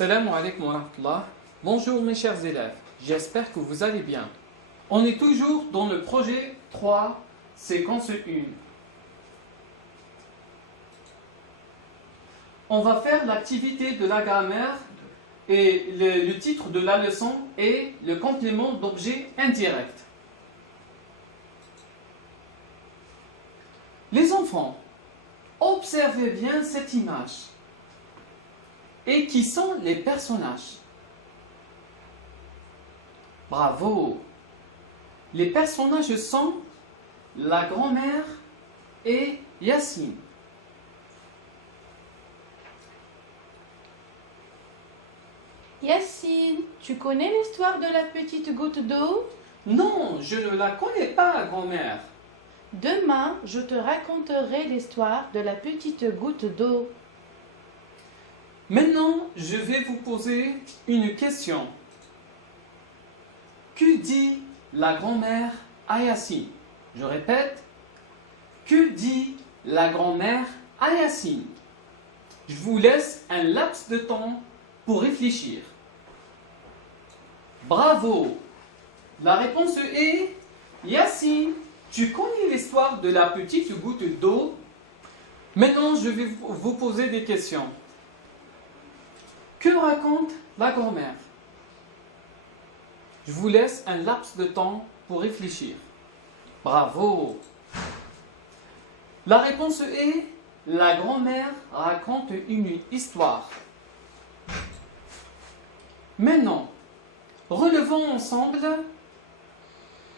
Salam alaikum wa rahmatullah. Bonjour mes chers élèves, j'espère que vous allez bien. On est toujours dans le projet 3, séquence 1. On va faire l'activité de la grammaire et le titre de la leçon est le complément d'objet indirect. Les enfants, observez bien cette image. Et qui sont les personnages? Bravo! Les personnages sont la grand-mère et Yacine. Yacine, tu connais l'histoire de la petite goutte d'eau? Non, je ne la connais pas, grand-mère. Demain, je te raconterai l'histoire de la petite goutte d'eau. Maintenant, je vais vous poser une question. Que dit la grand-mère à Yacine? Je répète, que dit la grand-mère à Yacine? Je vous laisse un laps de temps pour réfléchir. Bravo! La réponse est Yacine, tu connais l'histoire de la petite goutte d'eau? Maintenant, je vais vous poser des questions. Que raconte la grand-mère? Je vous laisse un laps de temps pour réfléchir. Bravo! La réponse est la grand-mère raconte une histoire. Maintenant, relevons ensemble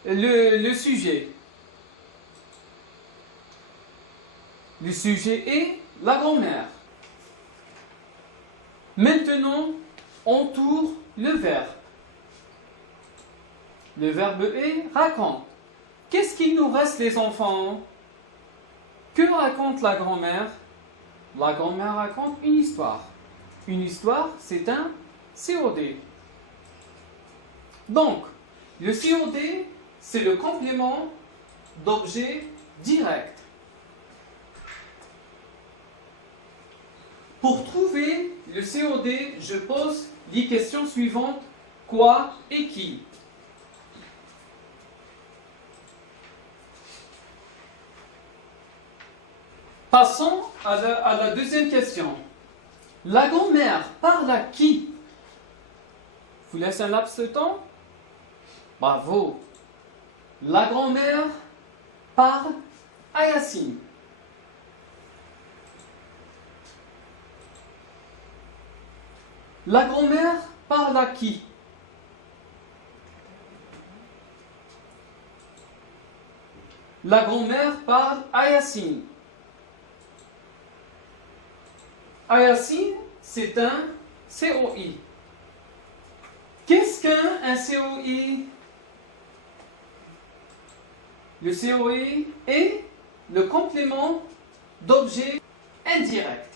le sujet. Le sujet est la grand-mère. Maintenant, on tourne le verbe. Le verbe est raconte. Qu'est-ce qu'il nous reste, les enfants? Que raconte la grand-mère? La grand-mère raconte une histoire. Une histoire, c'est un COD. Donc, le COD, c'est le complément d'objet direct. Pour trouver le COD, je pose les questions suivantes. Quoi et qui? Passons à la deuxième question. La grand-mère parle à qui? Vous laisse un laps de temps? Bravo. La grand-mère parle à Yacine. La grand-mère parle à qui? La grand-mère parle à Yacine. À Yacine, c'est un COI. Qu'est-ce qu'un COI? Le COI est le complément d'objet indirect.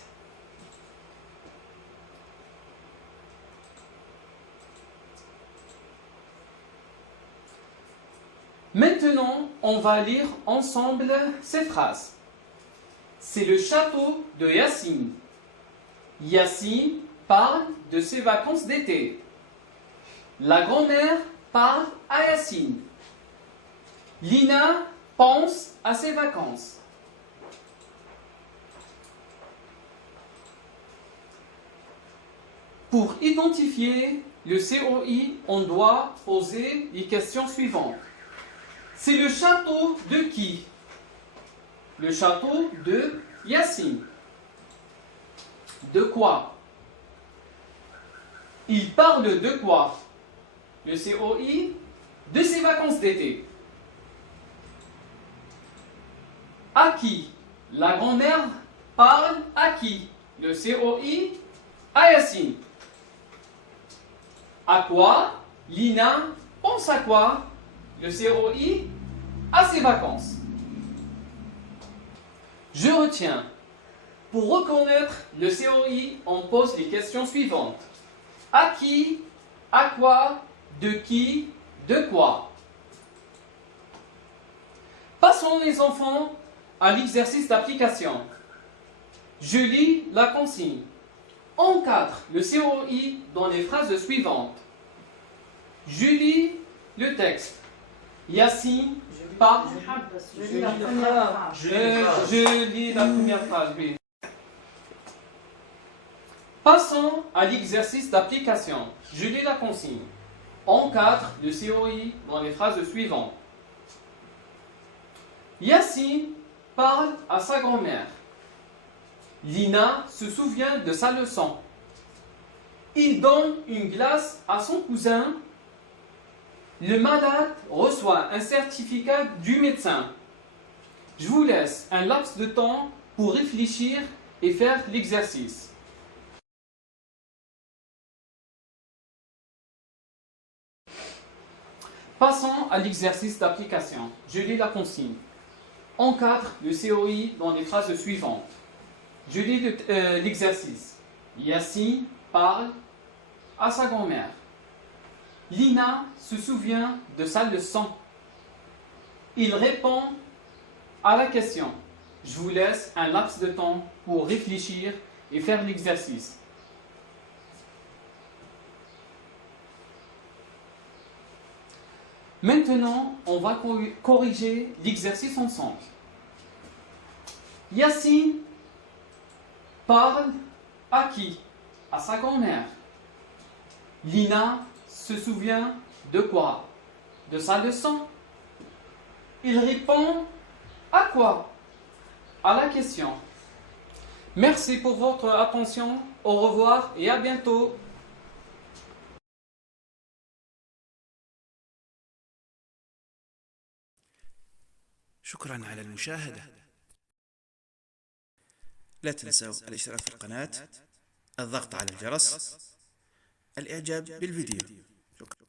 Maintenant, on va lire ensemble ces phrases. C'est le château de Yacine. Yacine parle de ses vacances d'été. La grand-mère parle à Yacine. Lina pense à ses vacances. Pour identifier le COI, on doit poser les questions suivantes. C'est le château de qui? Le château de Yacine. De quoi? Il parle de quoi? Le COI de ses vacances d'été. À qui? La grand-mère parle à qui? Le COI à Yacine. À quoi? Lina pense à quoi? Le COI à ses vacances. Je retiens. Pour reconnaître le COI, on pose les questions suivantes. À qui? À quoi? De qui? De quoi? Passons les enfants à l'exercice d'application. Je lis la consigne. Encadre le COI dans les phrases suivantes. Je lis le texte. Yassine parle. Je lis la première phrase. Je lis la première phrase, oui. Passons à l'exercice d'application. Je lis la consigne. Encadre le COI dans les phrases suivantes. Yassine parle à sa grand-mère. Lina se souvient de sa leçon. Il donne une glace à son cousin. Le malade reçoit un certificat du médecin. Je vous laisse un laps de temps pour réfléchir et faire l'exercice. Passons à l'exercice d'application. Je lis la consigne. Encadre le COI dans les phrases suivantes. Je lis l'exercice. Yassine parle à sa grand-mère. Lina se souvient de sa leçon. Il répond à la question. Je vous laisse un laps de temps pour réfléchir et faire l'exercice. Maintenant, on va corriger l'exercice ensemble. Yassine parle à qui? À sa grand-mère. Lina se souvient de quoi? De sa leçon. Il répond à quoi? À la question. Merci pour votre attention. Au revoir et à bientôt. شكرا على المشاهدة. لا تنسوا الاشتراك في القناة، الضغط على الجرس، الإعجاب بالفيديو. شكرا.